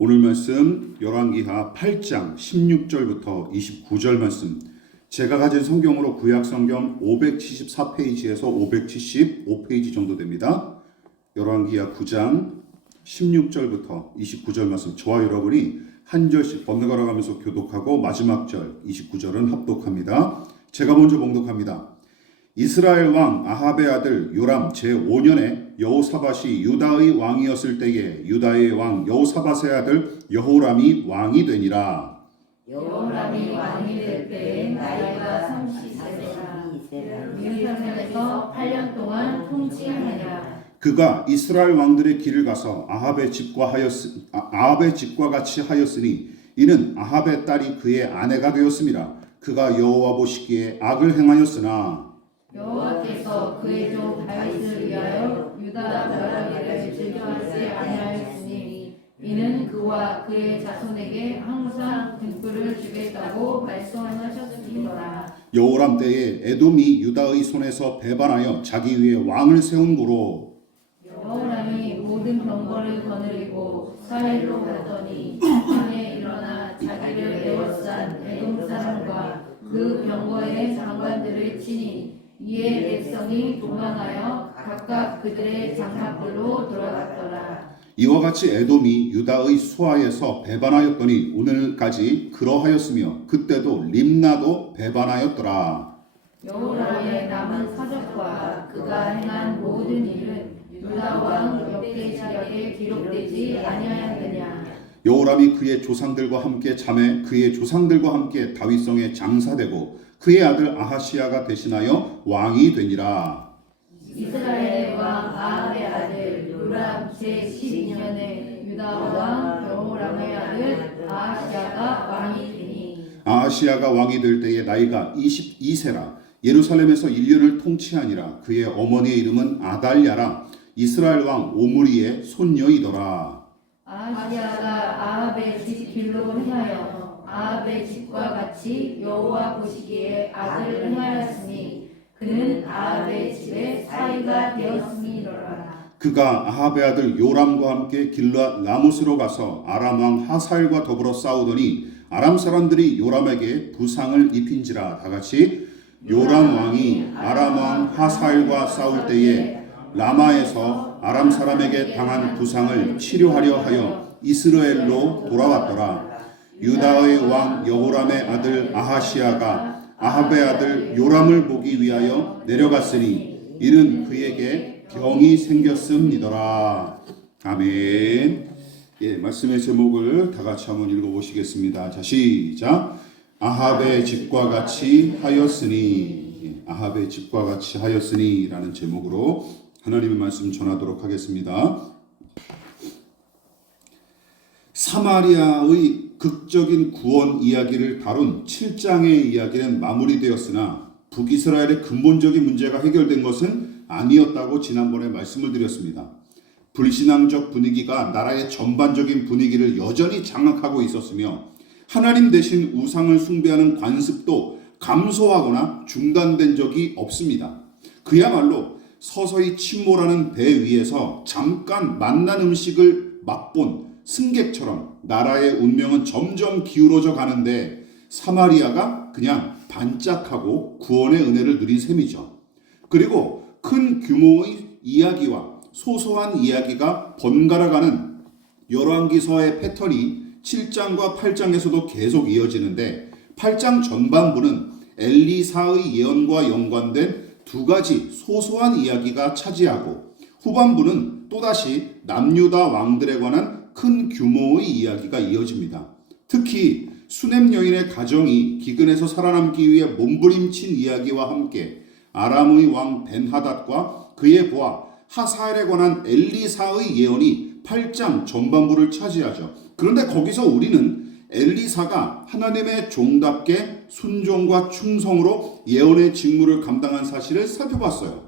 오늘 말씀 열왕기하 8장 16절부터 29절 말씀, 제가 가진 성경으로 구약 성경 574페이지에서 575페이지 정도 됩니다. 열왕기하 9장 16절부터 29절 말씀, 저와 여러분이 한 절씩 번갈아 가면서 교독하고 마지막 절 29절은 합독합니다. 제가 먼저 봉독합니다. 이스라엘 왕 아합의 아들 요람 제5년에 여호사밧이 유다의 왕이었을 때에 유다의 왕 여호사밧의 아들 여호람이 왕이 되니라. 여호람이 왕이 될 때에 나이가 30세라. 예루살렘에서 8년 동안 통치하니라. 그가 이스라엘 왕들의 길을 가서 아합의 집과 같이 하였으니 이는 아합의 딸이 그의 아내가 되었음이라. 그가 여호와 보시기에 악을 행하였으나 여호와께서 그의 종 다윗을 위하여 유다 멸하기를 즐겨하지 아니하였으니 이는 그와 그의 자손에게 항상 등불을 주겠다고 말씀하셨음이더라. 여호람 때에 에돔이 유다의 손에서 배반하여 자기 위에 왕을 세운 고로 여호람이 모든 병거를 거느리고 사헬로 갔더니 밤에 일어나 자기를 에워싼 에돔 사람과 그 병거의 장관들을 치니 이에 백성이 도망하여 각각 그들의 장막들로 들어갔더라. 이와 같이 에돔이 유다의 수하에서 배반하였더니 오늘까지 그러하였으며 그때도 림나도 배반하였더라. 여호람의 남은 사적과 그가 행한 모든 일은 유다 왕 역대지략에 기록되지 아니하였느냐. 여호람이 그의 조상들과 함께 잠에 그의 조상들과 함께 다윗성에 장사되고 그의 아들 아하시야가 대신하여 왕이 되니라. 이스라엘의 왕 아합의 아들 요람 제12년에 유다 왕 여호람의 아들 아하시야가 왕이 되니 아하시야가 왕이 될 때에 나이가 22세라. 예루살렘에서 1년을 통치하니라. 그의 어머니의 이름은 아달랴라. 이스라엘 왕 오므리의 손녀이더라. 아하시야가 아합의 집 길로 행하여 아합의 집과 같이 여호와 보시기에 악을 행하였으니 그는 아합의 집의 사위가 되었음이로라. 그가 아합의 아들 요람과 함께 길르앗 라못으로 가서 아람 왕 하사엘과 더불어 싸우더니 아람 사람들이 요람에게 부상을 입힌지라. 다같이 요람 왕이 아람 왕 하사엘과 싸울 때에 라마에서 아람 사람에게 당한 부상을 치료하려 하여 이스라엘로 돌아왔더라. 유다의 왕 여호람의 아들 아하시야가 아합의 아들 요람을 보기 위하여 내려갔으니 이는 그에게 병이 생겼음이더라. 아멘. 예, 말씀의 제목을 다 같이 한번 읽어보시겠습니다. 자, 시작. 아합의 집과 같이 하였으니, 아합의 집과 같이 하였으니라는 제목으로 하나님의 말씀 전하도록 하겠습니다. 사마리아의 극적인 구원 이야기를 다룬 7장의 이야기는 마무리되었으나 북이스라엘의 근본적인 문제가 해결된 것은 아니었다고 지난번에 말씀을 드렸습니다. 불신앙적 분위기가 나라의 전반적인 분위기를 여전히 장악하고 있었으며 하나님 대신 우상을 숭배하는 관습도 감소하거나 중단된 적이 없습니다. 그야말로 서서히 침몰하는 배 위에서 잠깐 맛난 음식을 맛본 승객처럼 나라의 운명은 점점 기울어져 가는데 사마리아가 그냥 반짝하고 구원의 은혜를 누린 셈이죠. 그리고 큰 규모의 이야기와 소소한 이야기가 번갈아가는 열왕기서의 패턴이 7장과 8장에서도 계속 이어지는데 8장 전반부는 엘리사의 예언과 연관된 두 가지 소소한 이야기가 차지하고 후반부는 또다시 남유다 왕들에 관한 큰 규모의 이야기가 이어집니다. 특히 수넴 여인의 가정이 기근에서 살아남기 위해 몸부림친 이야기와 함께 아람의 왕 벤하닷과 그의 부하 하사엘에 관한 엘리사의 예언이 8장 전반부를 차지하죠. 그런데 거기서 우리는 엘리사가 하나님의 종답게 순종과 충성으로 예언의 직무를 감당한 사실을 살펴봤어요.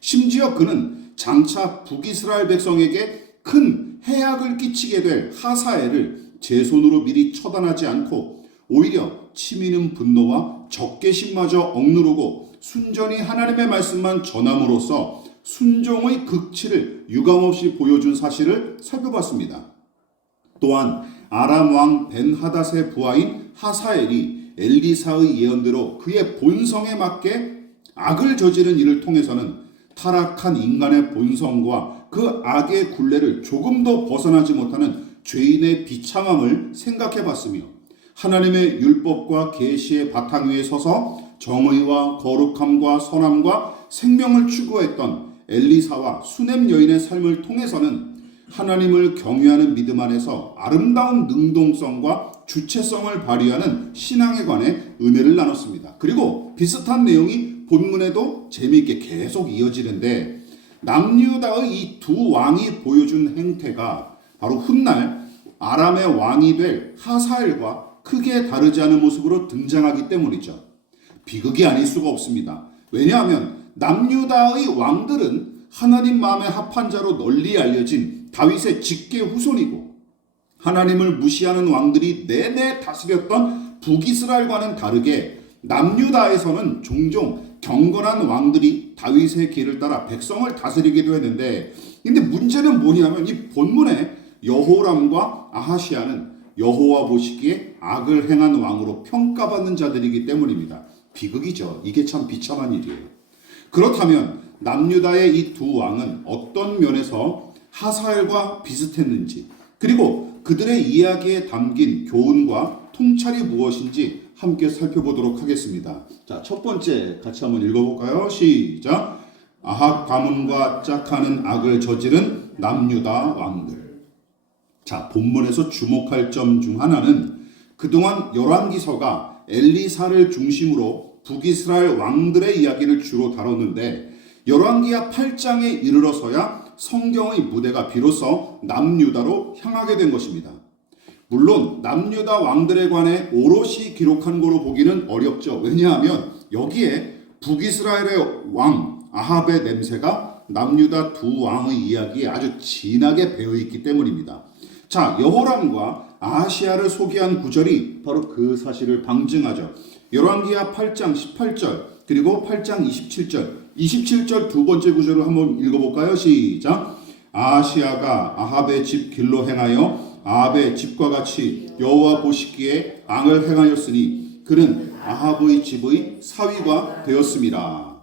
심지어 그는 장차 북이스라엘 백성에게 큰 해악을 끼치게 될 하사엘을 제 손으로 미리 처단하지 않고 오히려 치미는 분노와 적개심마저 억누르고 순전히 하나님의 말씀만 전함으로써 순종의 극치를 유감없이 보여준 사실을 살펴봤습니다. 또한 아람 왕 벤하닷의 부하인 하사엘이 엘리사의 예언대로 그의 본성에 맞게 악을 저지른 일을 통해서는 타락한 인간의 본성과 그 악의 굴레를 조금도 벗어나지 못하는 죄인의 비참함을 생각해 봤으며 하나님의 율법과 계시의 바탕 위에 서서 정의와 거룩함과 선함과 생명을 추구했던 엘리사와 수넴 여인의 삶을 통해서는 하나님을 경외하는 믿음 안에서 아름다운 능동성과 주체성을 발휘하는 신앙에 관해 은혜를 나눴습니다. 그리고 비슷한 내용이 본문에도 재미있게 계속 이어지는데 남유다의 이 두 왕이 보여준 행태가 바로 훗날 아람의 왕이 될 하사엘과 크게 다르지 않은 모습으로 등장하기 때문이죠. 비극이 아닐 수가 없습니다. 왜냐하면 남유다의 왕들은 하나님 마음에 합한 자로 널리 알려진 다윗의 직계 후손이고 하나님을 무시하는 왕들이 내내 다스렸던 북이스라엘과는 다르게 남유다에서는 종종 경건한 왕들이 다윗의 길을 따라 백성을 다스리기도 했는데 근데 문제는 뭐냐면 이 본문에 여호람과 아하시아는 여호와 보시기에 악을 행한 왕으로 평가받는 자들이기 때문입니다. 비극이죠. 이게 참 비참한 일이에요. 그렇다면 남유다의 이 두 왕은 어떤 면에서 하사엘과 비슷했는지 그리고 그들의 이야기에 담긴 교훈과 통찰이 무엇인지 함께 살펴보도록 하겠습니다. 자, 첫 번째 같이 한번 읽어볼까요? 시작. 아합 가문과 짝하는 악을 저지른 남유다 왕들. 자, 본문에서 주목할 점 중 하나는 그동안 열왕기서가 엘리사를 중심으로 북이스라엘 왕들의 이야기를 주로 다뤘는데 열왕기하 8장에 이르러서야 성경의 무대가 비로소 남유다로 향하게 된 것입니다. 물론 남유다 왕들에 관해 오롯이 기록한 거로 보기는 어렵죠. 왜냐하면 여기에 북이스라엘의 왕 아합의 냄새가 남유다 두 왕의 이야기에 아주 진하게 배어있기 때문입니다. 자, 여호람과 아하시아를 소개한 구절이 바로 그 사실을 방증하죠. 열왕기하 8장 18절 그리고 8장 27절 두 번째 구절을 한번 읽어볼까요? 시작. 아하시아가 아합의 집 길로 행하여 아합의 집과 같이 여호와 보시기에 악을 행하였으니 그는 아합의 집의 사위가 되었습니다.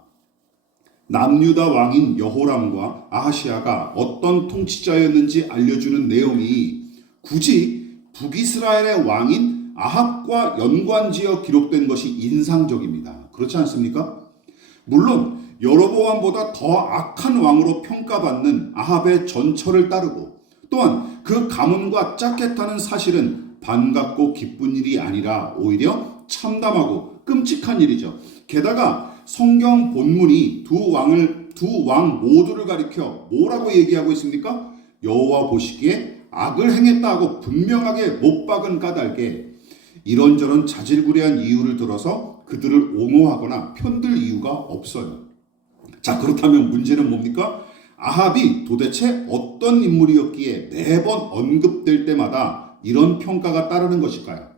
남유다 왕인 여호람과 아하시아가 어떤 통치자였는지 알려주는 내용이 굳이 북이스라엘의 왕인 아합과 연관지어 기록된 것이 인상적입니다. 그렇지 않습니까? 물론 여로보암보다 더 악한 왕으로 평가받는 아합의 전철을 따르고 또한 그 가문과 짝했다는 사실은 반갑고 기쁜 일이 아니라 오히려 참담하고 끔찍한 일이죠. 게다가 성경 본문이 두 왕 모두를 가리켜 뭐라고 얘기하고 있습니까? 여호와 보시기에 악을 행했다고 분명하게 못 박은 까닭에 이런저런 자질구레한 이유를 들어서 그들을 옹호하거나 편들 이유가 없어요. 자, 그렇다면 문제는 뭡니까? 아합이 도대체 어떤 인물이었기에 매번 언급될 때마다 이런 평가가 따르는 것일까요?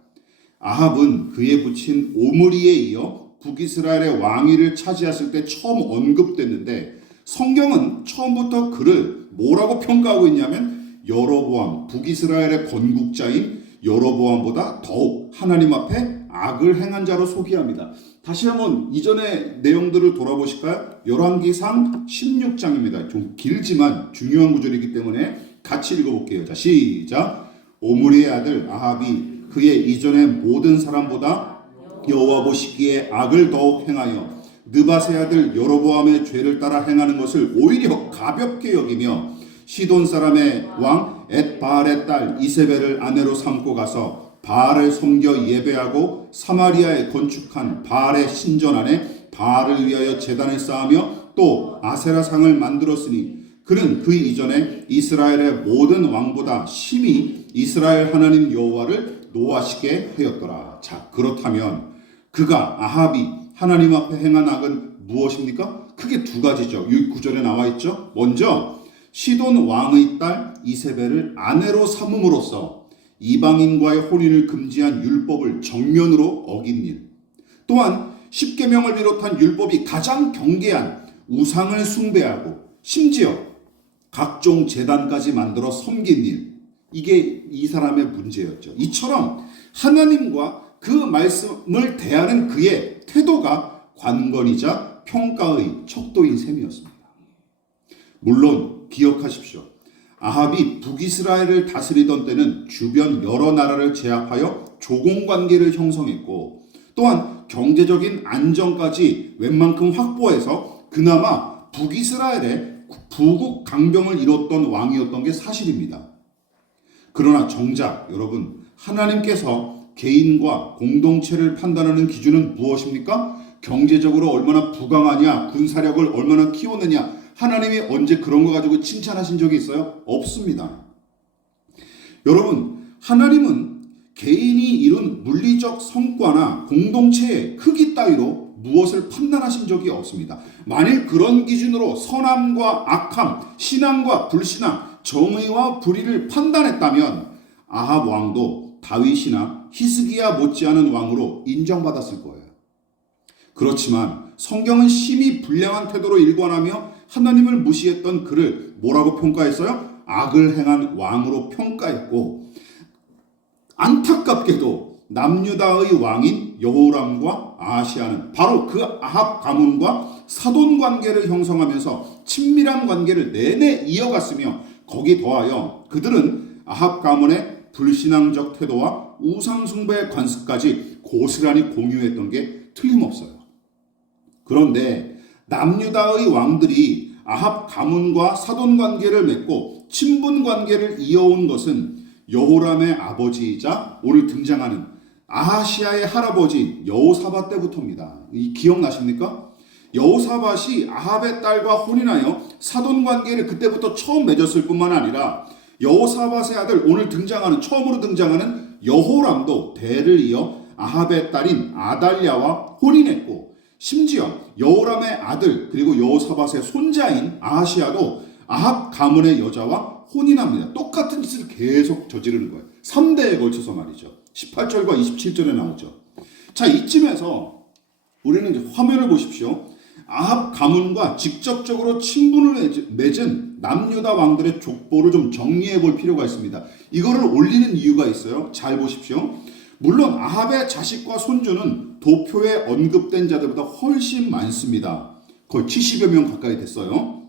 아합은 그에 붙인 오므리에 이어 북이스라엘의 왕위를 차지했을 때 처음 언급됐는데 성경은 처음부터 그를 뭐라고 평가하고 있냐면 여로보암, 북이스라엘의 건국자인 여로보암보다 더욱 하나님 앞에 악을 행한 자로 소개합니다. 다시 한번 이전의 내용들을 돌아보실까요? 열왕기상 16장입니다. 좀 길지만 중요한 구절이기 때문에 같이 읽어볼게요. 자, 시작. 오므리의 아들 아합이 그의 이전의 모든 사람보다 여호와 보시기에 악을 더욱 행하여 느밧의 아들 여로보암의 죄를 따라 행하는 것을 오히려 가볍게 여기며 시돈 사람의 왕 엣바알의 딸 이세벨을 아내로 삼고 가서 바알을 섬겨 예배하고 사마리아에 건축한 바알의 신전 안에 바알을 위하여 제단을 쌓으며 또 아세라상을 만들었으니 그는 그 이전에 이스라엘의 모든 왕보다 심히 이스라엘 하나님 여호와를 노하시게 하였더라. 자, 그렇다면 그가 아합이 하나님 앞에 행한 악은 무엇입니까? 크게 두 가지죠. 이 구절에 나와 있죠. 먼저 시돈 왕의 딸 이세벨을 아내로 삼음으로써 이방인과의 혼인을 금지한 율법을 정면으로 어긴 일. 또한 십계명을 비롯한 율법이 가장 경계한 우상을 숭배하고 심지어 각종 제단까지 만들어 섬긴 일. 이게 이 사람의 문제였죠. 이처럼 하나님과 그 말씀을 대하는 그의 태도가 관건이자 평가의 척도인 셈이었습니다. 물론 기억하십시오. 아합이 북이스라엘을 다스리던 때는 주변 여러 나라를 제압하여 조공관계를 형성했고 또한 경제적인 안정까지 웬만큼 확보해서 그나마 북이스라엘에 부국 강병을 이뤘던 왕이었던 게 사실입니다. 그러나 정작 여러분, 하나님께서 개인과 공동체를 판단하는 기준은 무엇입니까? 경제적으로 얼마나 부강하냐, 군사력을 얼마나 키웠느냐, 하나님이 언제 그런 거 가지고 칭찬하신 적이 있어요? 없습니다. 여러분, 하나님은 개인이 이룬 물리적 성과나 공동체의 크기 따위로 무엇을 판단하신 적이 없습니다. 만일 그런 기준으로 선함과 악함, 신앙과 불신앙, 정의와 불의를 판단했다면 아합 왕도 다윗이나 히스기야 못지않은 왕으로 인정받았을 거예요. 그렇지만 성경은 심히 불량한 태도로 일관하며 하나님을 무시했던 그를 뭐라고 평가했어요? 악을 행한 왕으로 평가했고, 안타깝게도 남유다의 왕인 여호람과 아하시아는 바로 그 아합 가문과 사돈 관계를 형성하면서 친밀한 관계를 내내 이어갔으며, 거기 더하여 그들은 아합 가문의 불신앙적 태도와 우상숭배의 관습까지 고스란히 공유했던 게 틀림없어요. 그런데 남유다의 왕들이 아합 가문과 사돈 관계를 맺고 친분 관계를 이어온 것은 여호람의 아버지이자 오늘 등장하는 아하시아의 할아버지 여호사밧 때부터입니다. 이 기억나십니까? 여호사밧이 아합의 딸과 혼인하여 사돈 관계를 그때부터 처음 맺었을 뿐만 아니라 여호사밧의 아들, 오늘 처음으로 등장하는 여호람도 대를 이어 아합의 딸인 아달랴와 혼인했고, 심지어 여호람의 아들 그리고 여호사밧의 손자인 아하시아도 아합 가문의 여자와 혼인합니다. 똑같은 짓을 계속 저지르는 거예요. 3대에 걸쳐서 말이죠. 18절과 27절에 나오죠. 자, 이쯤에서 우리는 이제 화면을 보십시오. 아합 가문과 직접적으로 친분을 맺은 남유다 왕들의 족보를 좀 정리해 볼 필요가 있습니다. 이거를 올리는 이유가 있어요. 잘 보십시오. 물론 아합의 자식과 손주는 도표에 언급된 자들보다 훨씬 많습니다. 거의 70여 명 가까이 됐어요.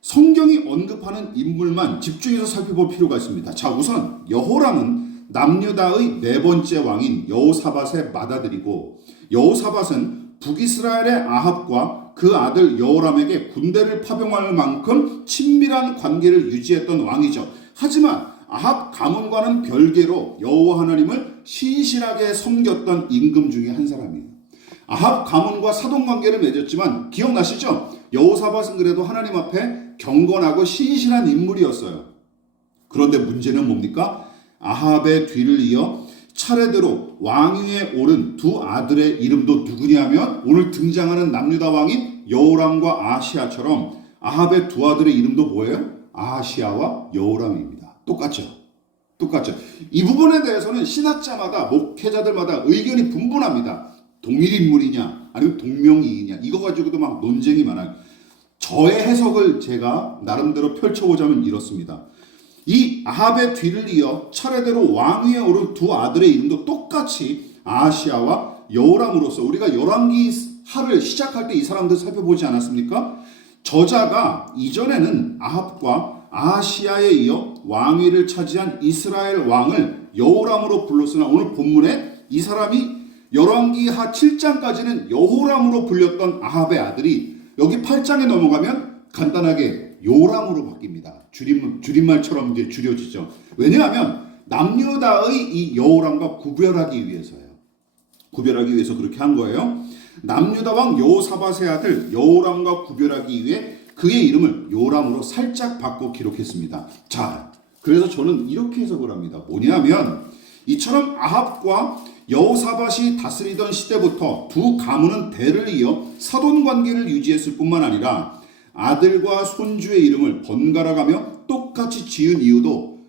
성경이 언급하는 인물만 집중해서 살펴볼 필요가 있습니다. 자, 우선 여호람은 남유다의 네 번째 왕인 여호사밧의 맏아들이고, 여호사밧은 북이스라엘의 아합과 그 아들 여호람에게 군대를 파병할 만큼 친밀한 관계를 유지했던 왕이죠. 하지만 아합 가문과는 별개로 여호와 하나님을 신실하게 섬겼던 임금 중에 한 사람이에요. 아합 가문과 사돈 관계를 맺었지만 기억나시죠? 여호사밧은 그래도 하나님 앞에 경건하고 신실한 인물이었어요. 그런데 문제는 뭡니까? 아합의 뒤를 이어 차례대로 왕위에 오른 두 아들의 이름도 누구냐면 오늘 등장하는 남유다 왕인 여호람과 아하시아처럼 아합의 두 아들의 이름도 뭐예요? 아하시아와 여호람입니다. 똑같죠? 이 부분에 대해서는 신학자마다 목회자들마다 의견이 분분합니다. 동일 인물이냐 아니면 동명이인이냐, 이거 가지고도 막 논쟁이 많아요. 저의 해석을 제가 나름대로 펼쳐보자면 이렇습니다. 이 아합의 뒤를 이어 차례대로 왕위에 오른 두 아들의 이름도 똑같이 아하시아와 여호람으로서 우리가 열왕기하를 시작할 때 이 사람들 살펴보지 않았습니까? 저자가 이전에는 아합과 아하시아에 이어 왕위를 차지한 이스라엘 왕을 여호람으로 불렀으나 오늘 본문에 이 사람이 열왕기하 7장까지는 여호람으로 불렸던 아합의 아들이 여기 8장에 넘어가면 간단하게 요람으로 바뀝니다. 줄임말처럼 이제 줄여지죠. 왜냐하면 남유다의 이 여호람과 구별하기 위해서예요. 구별하기 위해서 그렇게 한 거예요. 남유다 왕 여호사밧의 아들 여호람과 구별하기 위해 그의 이름을 요람으로 살짝 바꿔 기록했습니다. 자, 그래서 저는 이렇게 해석을 합니다. 뭐냐면 이처럼 아합과 여호사밧이 다스리던 시대부터 두 가문은 대를 이어 사돈 관계를 유지했을 뿐만 아니라 아들과 손주의 이름을 번갈아가며 똑같이 지은 이유도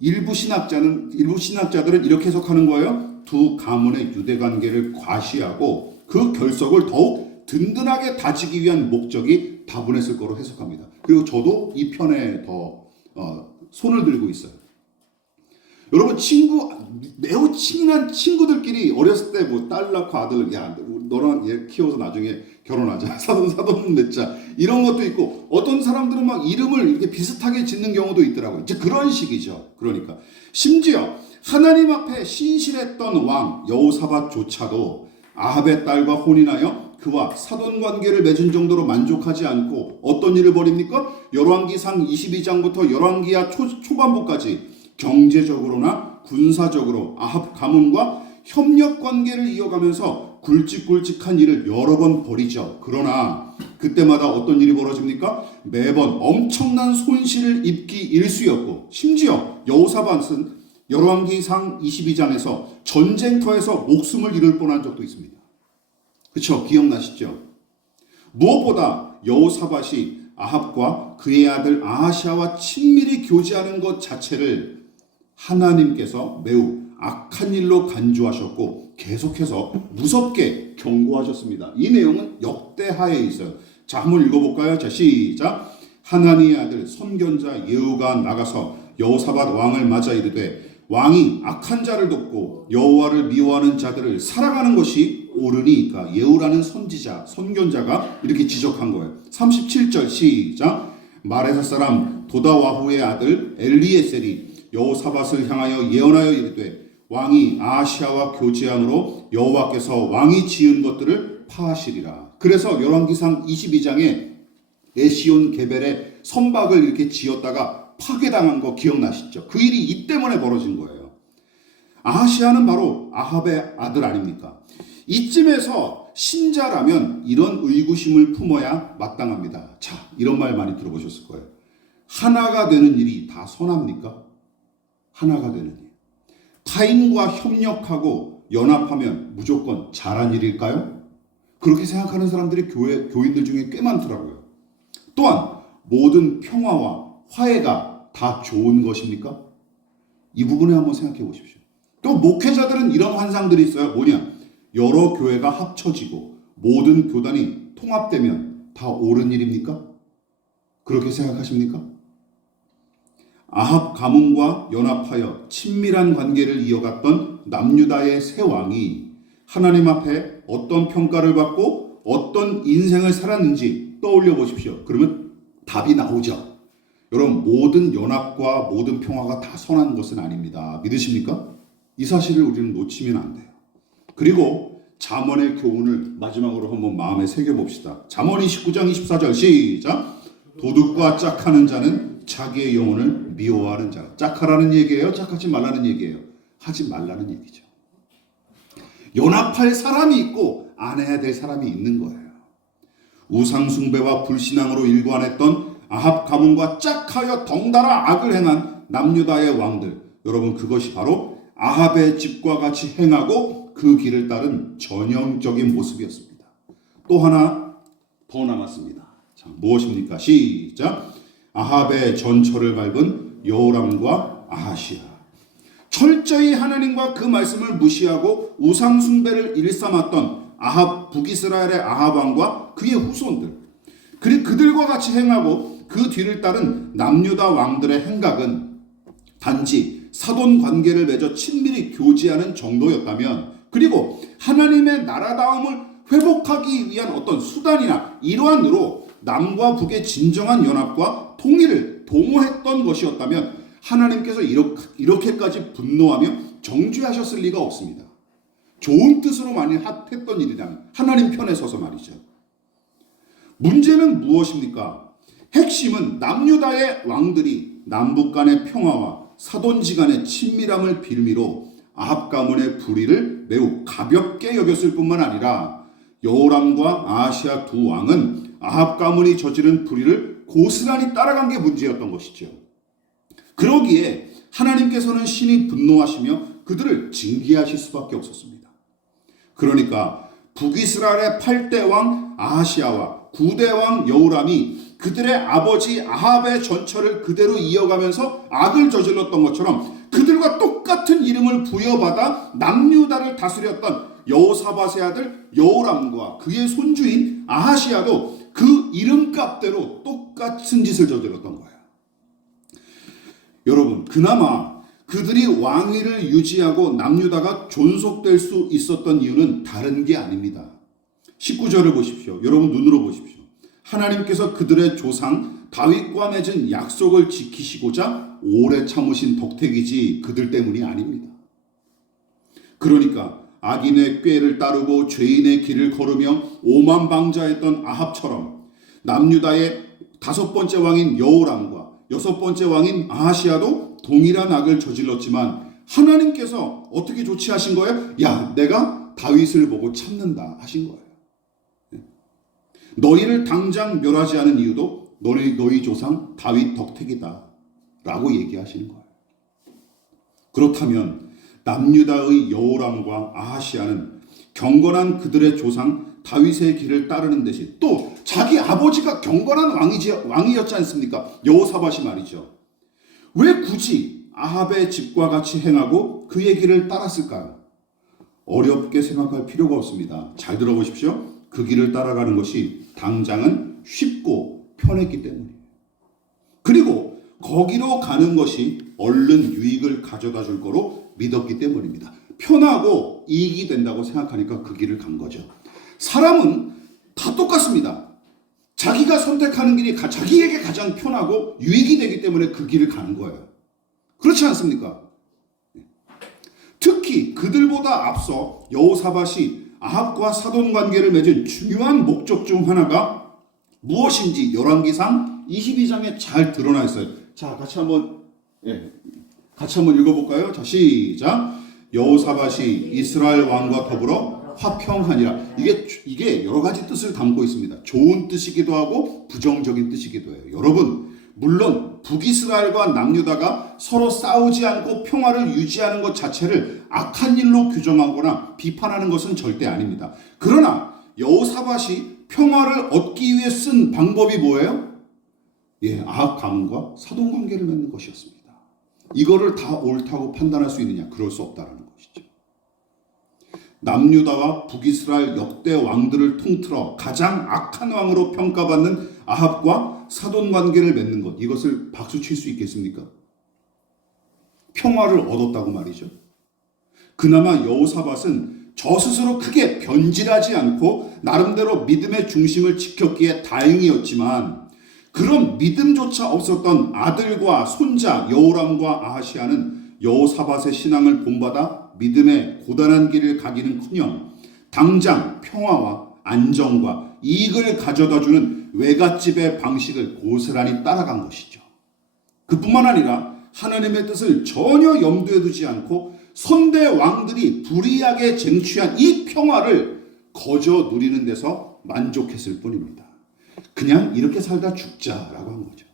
일부 신학자들은 이렇게 해석하는 거예요. 두 가문의 유대 관계를 과시하고 그 결속을 더욱 든든하게 다지기 위한 목적이 다분했을 거로 해석합니다. 그리고 저도 이 편에 더 손을 들고 있어요. 여러분 매우 친한 친구들끼리 어렸을 때 뭐 딸 낳고 아들 야 너랑 얘 키워서 나중에 결혼하자 사돈 맺자 이런 것도 있고 어떤 사람들은 막 이름을 이렇게 비슷하게 짓는 경우도 있더라고요. 이제 그런 식이죠. 그러니까 심지어 하나님 앞에 신실했던 왕 여호사밧조차도 아합의 딸과 혼인하여 그와 사돈 관계를 맺은 정도로 만족하지 않고 어떤 일을 벌입니까? 열왕기상 22장부터 열왕기하 초반부까지 경제적으로나 군사적으로 아합 가문과 협력 관계를 이어가면서 굵직굵직한 일을 여러 번 벌이죠. 그러나 그때마다 어떤 일이 벌어집니까? 매번 엄청난 손실을 입기 일쑤였고 심지어 여호사밧은 열왕기상 22장에서 전쟁터에서 목숨을 잃을 뻔한 적도 있습니다. 그렇죠? 기억나시죠? 무엇보다 여호사밧이 아합과 그의 아들 아하시아와 친밀히 교제하는 것 자체를 하나님께서 매우 악한 일로 간주하셨고 계속해서 무섭게 경고하셨습니다. 이 내용은 역대하에 있어요. 자, 한번 읽어볼까요? 자, 시작. 하나니의 아들 선견자 예후가 나가서 여호사밧 왕을 맞아 이르되 왕이 악한 자를 돕고 여호와를 미워하는 자들을 사랑하는 것이 옳으니까. 예후라는 선지자, 선견자가 이렇게 지적한 거예요. 37절 시작. 마레사 사람 도다와후의 아들 엘리에셀이 여호사밧을 향하여 예언하여 이르되 왕이 아하시아와 교제함으로 여호와께서 왕이 지은 것들을 파하시리라. 그래서 열왕기상 22장에 에시온 게벨의 선박을 이렇게 지었다가 파괴당한 거 기억나시죠? 그 일이 이 때문에 벌어진 거예요. 아하시아는 바로 아합의 아들 아닙니까? 이쯤에서 신자라면 이런 의구심을 품어야 마땅합니다. 자, 이런 말 많이 들어보셨을 거예요. 하나가 되는 일이 다 선합니까? 하나가 되는 일. 타인과 협력하고 연합하면 무조건 잘한 일일까요? 그렇게 생각하는 사람들이 교인들 중에 꽤 많더라고요. 또한 모든 평화와 화해가 다 좋은 것입니까? 이 부분에 한번 생각해 보십시오. 또 목회자들은 이런 환상들이 있어요. 뭐냐? 여러 교회가 합쳐지고 모든 교단이 통합되면 다 옳은 일입니까? 그렇게 생각하십니까? 아합 가문과 연합하여 친밀한 관계를 이어갔던 남유다의 새 왕이 하나님 앞에 어떤 평가를 받고 어떤 인생을 살았는지 떠올려 보십시오. 그러면 답이 나오죠. 여러분, 모든 연합과 모든 평화가 다 선한 것은 아닙니다. 믿으십니까? 이 사실을 우리는 놓치면 안 돼요. 그리고 잠언의 교훈을 마지막으로 한번 마음에 새겨봅시다. 잠언 29장 24절 시작. 도둑과 짝하는 자는 자기의 영혼을 미워하는 자. 짝하라는 얘기예요? 짝하지 말라는 얘기예요? 하지 말라는 얘기죠. 연합할 사람이 있고 안 해야 될 사람이 있는 거예요. 우상숭배와 불신앙으로 일관했던 아합 가문과 짝하여 덩달아 악을 행한 남유다의 왕들. 여러분, 그것이 바로 아합의 집과 같이 행하고 그 길을 따른 전형적인 모습이었습니다. 또 하나 더 남았습니다. 자, 무엇입니까? 시작. 아합의 전철을 밟은 여호람과 아하시아. 철저히 하나님과 그 말씀을 무시하고 우상 숭배를 일삼았던 아합 북이스라엘의 아합 왕과 그의 후손들. 그들과 같이 행하고 그 뒤를 따른 남유다 왕들의 행각은 단지 사돈 관계를 맺어 친밀히 교제하는 정도였다면, 그리고 하나님의 나라다움을 회복하기 위한 어떤 수단이나 일환으로 남과 북의 진정한 연합과 통일을 도모했던 것이었다면 하나님께서 이렇게까지 분노하며 정죄하셨을 리가 없습니다. 좋은 뜻으로 만일 했던 일이라면, 하나님 편에 서서 말이죠. 문제는 무엇입니까? 핵심은 남유다의 왕들이 남북 간의 평화와 사돈지 간의 친밀함을 빌미로 아합 가문의 불의를 매우 가볍게 여겼을 뿐만 아니라 여호람과 아하시아 두 왕은 아합 가문이 저지른 불의를 고스란히 따라간 게 문제였던 것이죠. 그러기에 하나님께서는 신이 분노하시며 그들을 징계하실 수밖에 없었습니다. 그러니까 북이스라엘의 8대 왕 아하시아와 9대 왕 여호람이 그들의 아버지 아합의 전철을 그대로 이어가면서 악을 저질렀던 것처럼 그들과 똑같은 이름을 부여받아 남유다를 다스렸던 여호사밧의 아들 여호람과 그의 손주인 아하시아도 그 이름값대로 똑같은 짓을 저질렀던 거예요. 여러분, 그나마 그들이 왕위를 유지하고 남유다가 존속될 수 있었던 이유는 다른 게 아닙니다. 19절을 보십시오. 여러분 눈으로 보십시오. 하나님께서 그들의 조상 다윗과 맺은 약속을 지키시고자 오래 참으신 덕택이지 그들 때문이 아닙니다. 그러니까 악인의 꾀를 따르고 죄인의 길을 걸으며 오만방자했던 아합처럼 남유다의 5번째 왕인 여호람과 6번째 왕인 아하시아도 동일한 악을 저질렀지만 하나님께서 어떻게 조치하신 거예요? 야, 내가 다윗을 보고 참는다 하신 거예요. 너희를 당장 멸하지 않은 이유도 너희 조상 다윗 덕택이다 라고 얘기하시는 거예요. 그렇다면 남유다의 여호람과 아하시아는 경건한 그들의 조상 다윗의 길을 따르는 대신 또 자기 아버지가 경건한 왕이었지 않습니까? 여호사밧이 말이죠. 왜 굳이 아합의 집과 같이 행하고 그의 길을 따랐을까요? 어렵게 생각할 필요가 없습니다. 잘 들어보십시오. 그 길을 따라가는 것이 당장은 쉽고 편했기 때문이에요. 그리고 거기로 가는 것이 얼른 유익을 가져다 줄 거로 믿었기 때문입니다. 편하고 이익이 된다고 생각하니까 그 길을 간 거죠. 사람은 다 똑같습니다. 자기가 선택하는 길이 자기에게 가장 편하고 유익이 되기 때문에 그 길을 가는 거예요. 그렇지 않습니까? 특히 그들보다 앞서 여호사밧이 아합과 사돈 관계를 맺은 중요한 목적 중 하나가 무엇인지 열왕기상 22장에 잘 드러나 있어요. 자, 같이 한번 읽어볼까요? 자, 시작. 여호사밧이 이스라엘 왕과 더불어 화평하니라. 이게 여러 가지 뜻을 담고 있습니다. 좋은 뜻이기도 하고 부정적인 뜻이기도 해요. 여러분, 물론 북이스라엘과 남유다가 서로 싸우지 않고 평화를 유지하는 것 자체를 악한 일로 규정하거나 비판하는 것은 절대 아닙니다. 그러나 여호사밧이 평화를 얻기 위해 쓴 방법이 뭐예요? 아합 가문과 사돈 관계를 맺는 것이었습니다. 이거를 다 옳다고 판단할 수 있느냐? 그럴 수 없다는 것이죠. 남유다와 북이스라엘 역대 왕들을 통틀어 가장 악한 왕으로 평가받는 아합과 사돈 관계를 맺는 것, 이것을 박수칠 수 있겠습니까? 평화를 얻었다고 말이죠. 그나마 여호사밧은 저 스스로 크게 변질하지 않고 나름대로 믿음의 중심을 지켰기에 다행이었지만 그런 믿음조차 없었던 아들과 손자 여호람과 아하시아는 여호사밧의 신앙을 본받아 믿음의 고단한 길을 가기는커녕 당장 평화와 안정과 이익을 가져다주는 외갓집의 방식을 고스란히 따라간 것이죠. 그뿐만 아니라 하나님의 뜻을 전혀 염두에 두지 않고 선대 왕들이 불의하게 쟁취한 이 평화를 거저 누리는 데서 만족했을 뿐입니다. 그냥 이렇게 살다 죽자라고 한 거죠.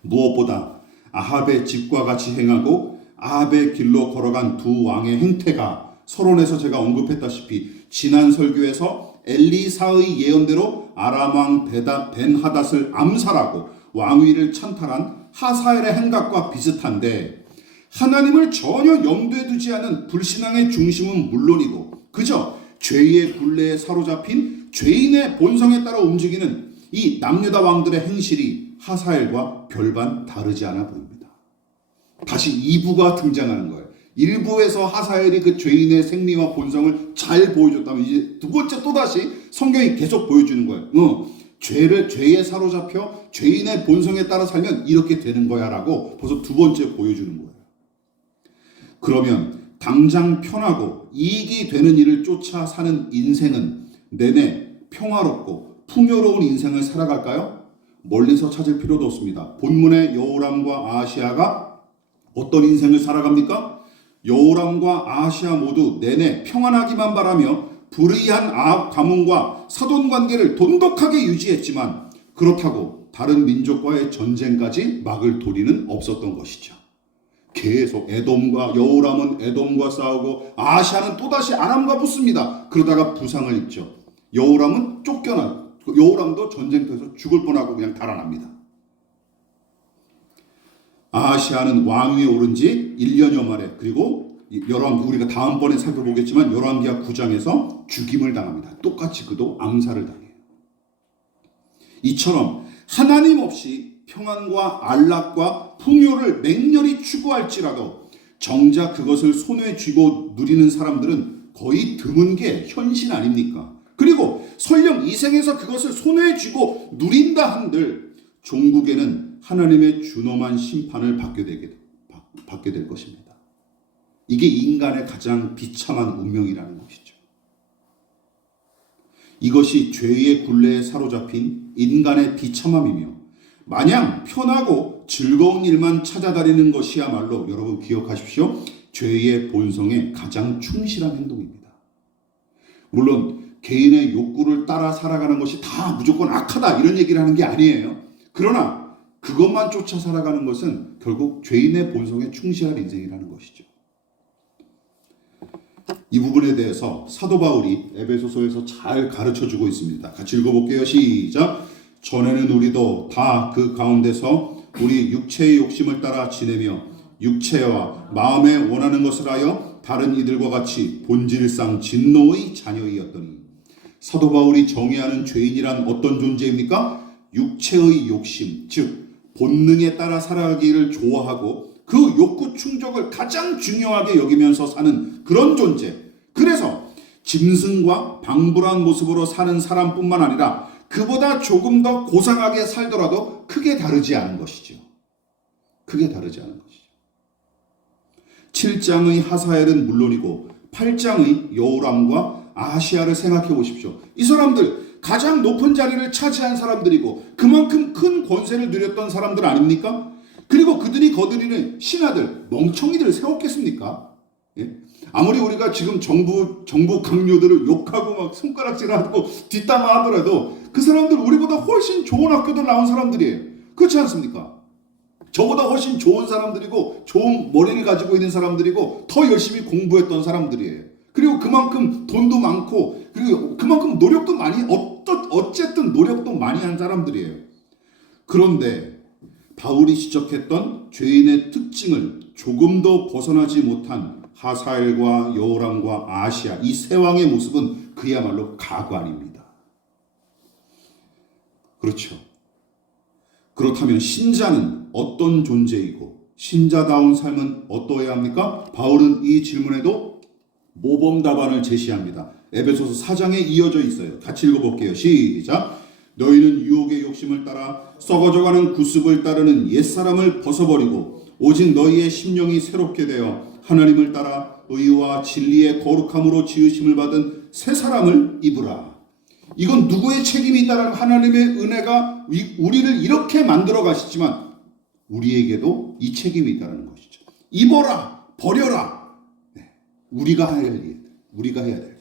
무엇보다 아합의 집과 같이 행하고 아합의 길로 걸어간 두 왕의 행태가 서론에서 제가 언급했다시피 지난 설교에서 엘리사의 예언대로 아람 왕 벤하닷을 암살하고 왕위를 찬탈한 하사엘의 행각과 비슷한데 하나님을 전혀 염두에 두지 않은 불신앙의 중심은 물론이고 그저 죄의 굴레에 사로잡힌 죄인의 본성에 따라 움직이는 이 남유다 왕들의 행실이 하사엘과 별반 다르지 않아 보입니다. 다시 2부가 등장하는 거예요. 1부에서 하사엘이 그 죄인의 생리와 본성을 잘 보여줬다면 이제 두 번째 또다시 성경이 계속 보여주는 거예요. 죄에 사로잡혀 죄인의 본성에 따라 살면 이렇게 되는 거야 라고 벌써 두 번째 보여주는 거예요. 그러면 당장 편하고 이익이 되는 일을 쫓아 사는 인생은 내내 평화롭고 풍요로운 인생을 살아갈까요? 멀리서 찾을 필요도 없습니다. 본문의 여호람과 아하시아가 어떤 인생을 살아갑니까? 여호람과 아하시아 모두 내내 평안하기만 바라며 불의한 아합 가문과 사돈 관계를 돈독하게 유지했지만 그렇다고 다른 민족과의 전쟁까지 막을 도리는 없었던 것이죠. 계속 여호람은 에돔과 싸우고 아하시아는 또다시 아람과 붙습니다. 그러다가 부상을 입죠. 여호람도 전쟁터에서 죽을 뻔하고 그냥 달아납니다. 아하시아는 왕위에 오른 지 1년여 만에 그리고 우리가 다음번에 살펴보겠지만 열왕기하 9장에서 죽임을 당합니다. 똑같이 그도 암살을 당해요. 이처럼 하나님 없이 평안과 안락과 풍요를 맹렬히 추구할지라도 정작 그것을 손에 쥐고 누리는 사람들은 거의 드문 게 현실 아닙니까? 그리고 설령 이 생에서 그것을 손에 쥐고 누린다 한들 종국에는 하나님의 준엄한 심판을 받게 될 것입니다. 이게 인간의 가장 비참한 운명이라는 것이죠. 이것이 죄의 굴레에 사로잡힌 인간의 비참함이며 마냥 편하고 즐거운 일만 찾아다니는 것이야말로 여러분 기억하십시오. 죄의 본성에 가장 충실한 행동입니다. 물론 개인의 욕구를 따라 살아가는 것이 다 무조건 악하다 이런 얘기를 하는 게 아니에요. 그러나 그것만 쫓아 살아가는 것은 결국 죄인의 본성에 충실한 인생이라는 것이죠. 이 부분에 대해서 사도 바울이 에베소서에서 잘 가르쳐주고 있습니다. 같이 읽어볼게요. 시작. 전에는 우리도 다 그 가운데서 우리 육체의 욕심을 따라 지내며 육체와 마음에 원하는 것을 하여 다른 이들과 같이 본질상 진노의 자녀이었더니. 사도 바울이 정의하는 죄인이란 어떤 존재입니까? 육체의 욕심, 즉 본능에 따라 살아가기를 좋아하고 그 욕구 충족을 가장 중요하게 여기면서 사는 그런 존재. 그래서 짐승과 방불한 모습으로 사는 사람뿐만 아니라 그보다 조금 더 고상하게 살더라도 크게 다르지 않은 것이죠. 크게 다르지 않은 것이죠. 7장의 하사엘은 물론이고 8장의 여호람과 아하시야를 생각해 보십시오. 이 사람들 가장 높은 자리를 차지한 사람들이고 그만큼 큰 권세를 누렸던 사람들 아닙니까? 그리고 그들이 거느리는 신하들, 멍청이들을 세웠겠습니까? 예? 아무리 우리가 지금 정부 강요들을 욕하고 막 손가락질하고 뒷담화 하더라도 그 사람들 우리보다 훨씬 좋은 학교들 나온 사람들이에요. 그렇지 않습니까? 저보다 훨씬 좋은 사람들이고 좋은 머리를 가지고 있는 사람들이고 더 열심히 공부했던 사람들이에요. 그리고 그만큼 돈도 많고 그리고 그만큼 노력도 많이 어쨌든 노력도 많이 한 사람들이에요. 그런데 바울이 지적했던 죄인의 특징을 조금도 벗어나지 못한 하사엘과 여호람과 아하시야 이 세 왕의 모습은 그야말로 가관입니다. 그렇죠. 그렇다면 신자는 어떤 존재이고 신자다운 삶은 어떠해야 합니까? 바울은 이 질문에도 모범 답안을 제시합니다. 에베소서 4장에 이어져 있어요. 같이 읽어볼게요. 시작. 너희는 유혹의 욕심을 따라 썩어져가는 구습을 따르는 옛사람을 벗어버리고 오직 너희의 심령이 새롭게 되어 하나님을 따라 의와 진리의 거룩함으로 지으심을 받은 새 사람을 입으라. 이건 누구의 책임이 있다라는 하나님의 은혜가 우리를 이렇게 만들어 가시지만 우리에게도 이 책임이 있다는 것이죠. 입어라, 버려라. 네, 우리가 해야 될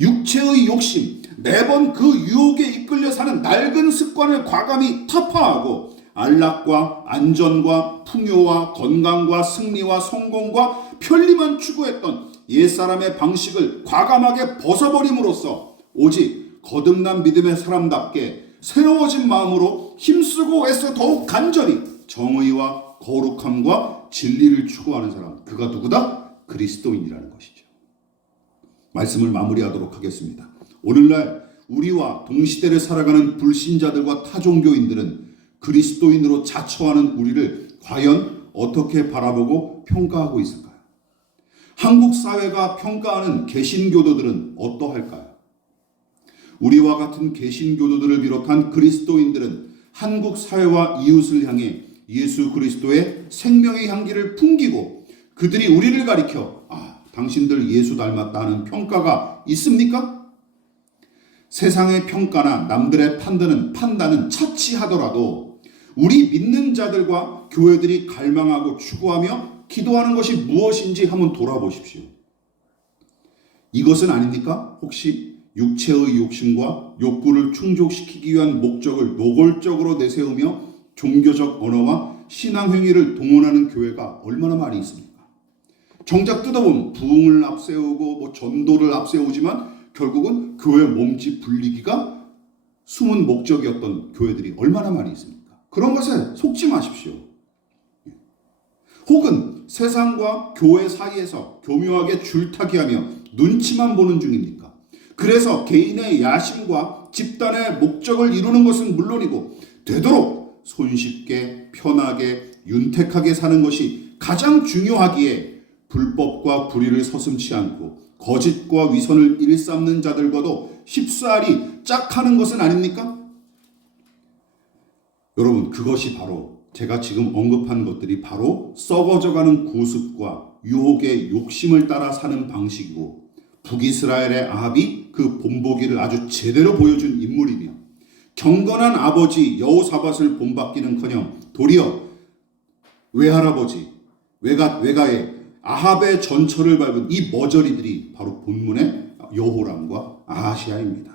육체의 욕심, 매번 그 유혹에 이끌려 사는 낡은 습관을 과감히 타파하고 안락과 안전과 풍요와 건강과 승리와 성공과 편리만 추구했던 옛사람의 방식을 과감하게 벗어버림으로써 오직 거듭난 믿음의 사람답게 새로워진 마음으로 힘쓰고 애써 더욱 간절히 정의와 거룩함과 진리를 추구하는 사람, 그가 누구다? 그리스도인이라는 것이죠. 말씀을 마무리하도록 하겠습니다. 오늘날 우리와 동시대를 살아가는 불신자들과 타종교인들은 그리스도인으로 자처하는 우리를 과연 어떻게 바라보고 평가하고 있을까요? 한국 사회가 평가하는 개신교도들은 어떠할까요? 우리와 같은 개신교도들을 비롯한 그리스도인들은 한국 사회와 이웃을 향해 예수 그리스도의 생명의 향기를 풍기고 그들이 우리를 가리켜 당신들 예수 닮았다 하는 평가가 있습니까? 세상의 평가나 남들의 판단은 차치하더라도 우리 믿는 자들과 교회들이 갈망하고 추구하며 기도하는 것이 무엇인지 한번 돌아보십시오. 이것은 아닙니까? 혹시 육체의 욕심과 욕구를 충족시키기 위한 목적을 노골적으로 내세우며 종교적 언어와 신앙 행위를 동원하는 교회가 얼마나 많이 있습니까? 정작 뜯어보면 부흥을 앞세우고 전도를 앞세우지만 결국은 교회 몸집 불리기가 숨은 목적이었던 교회들이 얼마나 많이 있습니까? 그런 것에 속지 마십시오. 혹은 세상과 교회 사이에서 교묘하게 줄타기하며 눈치만 보는 중입니까? 그래서 개인의 야심과 집단의 목적을 이루는 것은 물론이고 되도록 손쉽게 편하게 윤택하게 사는 것이 가장 중요하기에 불법과 불의를 서슴지 않고 거짓과 위선을 일삼는 자들과도 쉽사리 짝하는 것은 아닙니까? 여러분, 그것이 바로 제가 지금 언급한 것들이 바로 썩어져가는 구습과 유혹의 욕심을 따라 사는 방식이고, 북이스라엘의 아합이 그 본보기를 아주 제대로 보여준 인물이며, 경건한 아버지 여호사밧을 본받기는커녕 도리어 외할아버지 외가의 아합의 전철을 밟은 이 머저리들이 바로 본문의 여호람과 아하시아입니다.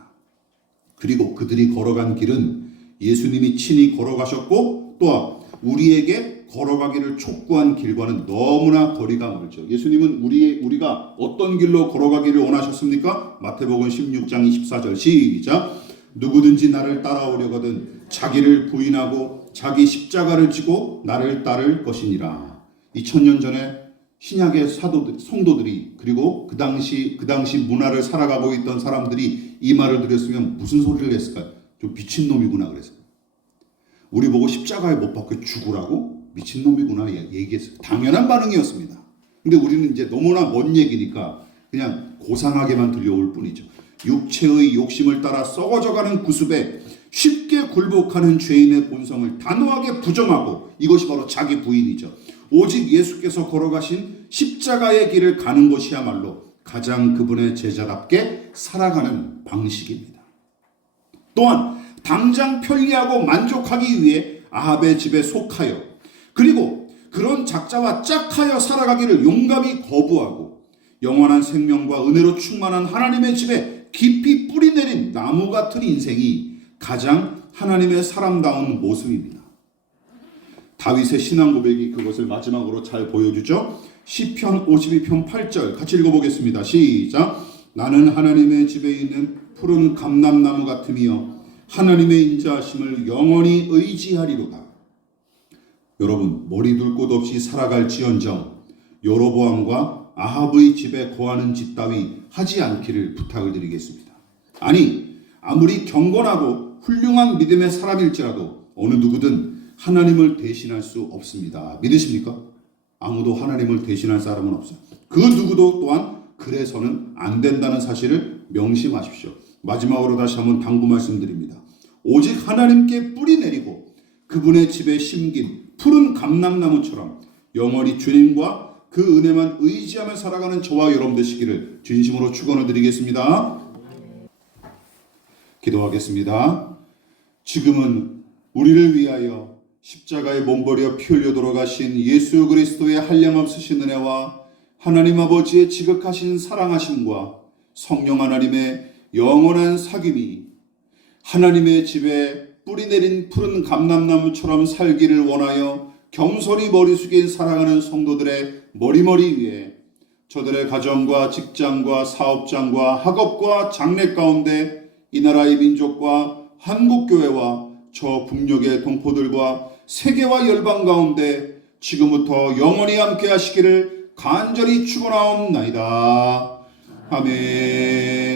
그리고 그들이 걸어간 길은 예수님이 친히 걸어가셨고 또한 우리에게 걸어가기를 촉구한 길과는 너무나 거리가 멀죠. 예수님은 우리가 어떤 길로 걸어가기를 원하셨습니까? 마태복음 16장 24절 시작. 누구든지 나를 따라오려거든 자기를 부인하고 자기 십자가를 지고 나를 따를 것이니라. 2000년 전에 신약의 성도들이 그리고 그 당시 문화를 살아가고 있던 사람들이 이 말을 들었으면 무슨 소리를 했을까요? 좀 미친놈이구나 그랬어요. 우리 보고 십자가에 못 박혀 죽으라고? 미친놈이구나 얘기했어요. 당연한 반응이었습니다. 근데 우리는 이제 너무나 먼 얘기니까 그냥 고상하게만 들려올 뿐이죠. 육체의 욕심을 따라 썩어져가는 구습에 쉽게 굴복하는 죄인의 본성을 단호하게 부정하고, 이것이 바로 자기 부인이죠. 오직 예수께서 걸어가신 십자가의 길을 가는 것이야말로 가장 그분의 제자답게 살아가는 방식입니다. 또한 당장 편리하고 만족하기 위해 아합의 집에 속하여, 그리고 그런 작자와 짝하여 살아가기를 용감히 거부하고 영원한 생명과 은혜로 충만한 하나님의 집에 깊이 뿌리 내린 나무 같은 인생이 가장 하나님의 사람다운 모습입니다. 다윗의 신앙 고백이 그것을 마지막으로 잘 보여주죠. 시편 52편 8절 같이 읽어보겠습니다. 시작. 나는 하나님의 집에 있는 푸른 감람나무 같으며 하나님의 인자하심을 영원히 의지하리로다. 여러분, 머리 둘 곳 없이 살아갈지언정 여로보암과 아합의 집에 거하는 짓 따위 하지 않기를 부탁을 드리겠습니다. 아니, 아무리 경건하고 훌륭한 믿음의 사람일지라도 어느 누구든 하나님을 대신할 수 없습니다. 믿으십니까? 아무도 하나님을 대신할 사람은 없어요. 그 누구도 또한 그래서는 안 된다는 사실을 명심하십시오. 마지막으로 다시 한번 당부 말씀드립니다. 오직 하나님께 뿌리 내리고 그분의 집에 심긴 푸른 감람나무처럼 영원히 주님과 그 은혜만 의지하며 살아가는 저와 여러분 되시기를 진심으로 축원을 드리겠습니다. 기도하겠습니다. 지금은 우리를 위하여 십자가에 몸버려 피 흘려 돌아가신 예수 그리스도의 한량없으신 은혜와 하나님 아버지의 지극하신 사랑하심과 성령 하나님의 영원한 사귐이 하나님의 집에 뿌리 내린 푸른 감람나무처럼 살기를 원하여 겸손히 머리 숙인 사랑하는 성도들의 머리머리 위에 저들의 가정과 직장과 사업장과 학업과 장래 가운데 이 나라의 민족과 한국교회와 저 북녘의 동포들과 세계와 열방 가운데 지금부터 영원히 함께 하시기를 간절히 축원하옵나이다. 아멘.